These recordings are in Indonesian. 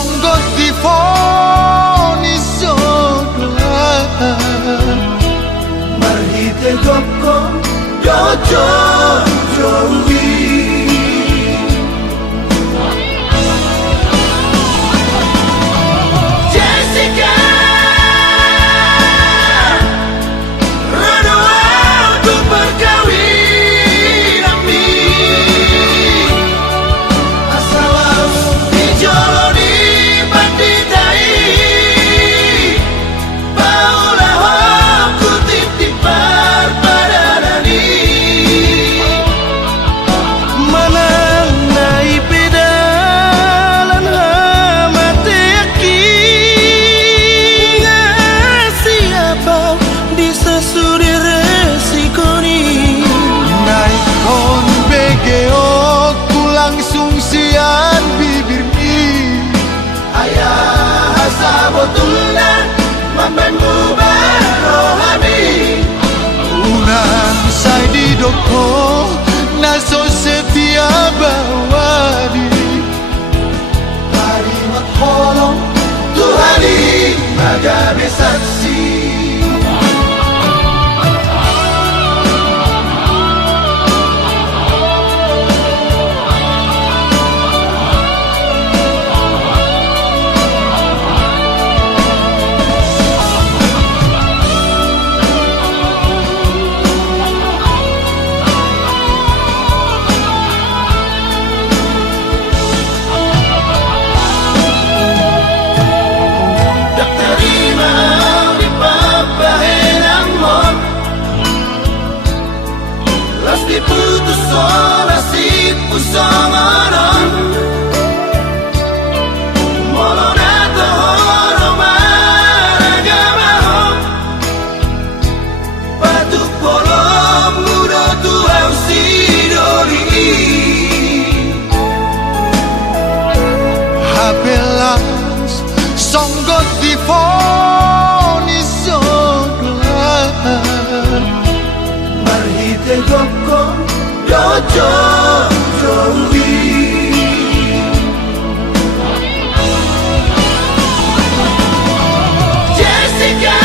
songgot difonis jodoh marhite gokko jojo jowi sian bibirmi ayah sabotulna mamemu barohami unang say di doko naso setia bawadi hari matholong Tuhani magabe saksi diputus nasib usanganan molonato horo maragamaho patuk polom mudo tuau sidori habelas songgot difonis jodoh marhite gokko jojo jowi Jessica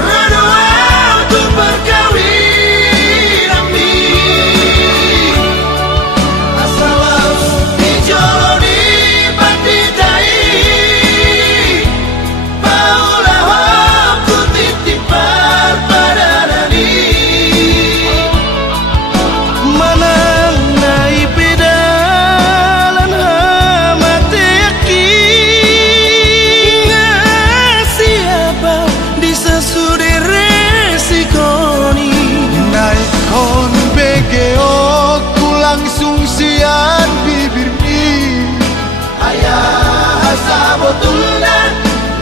Radua untuk berkawin ami asal dijoloni panditai paulah aku titipar pada sian bibirmi ayah sabotulna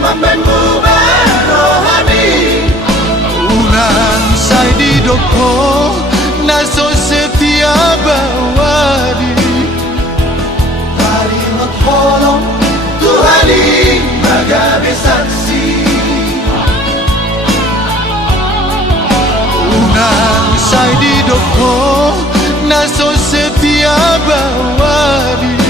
mamemu barohami unang say di doko naso setia bawadi hari matholong Tuhani magabe saksi unang say di doko naso setia bawadi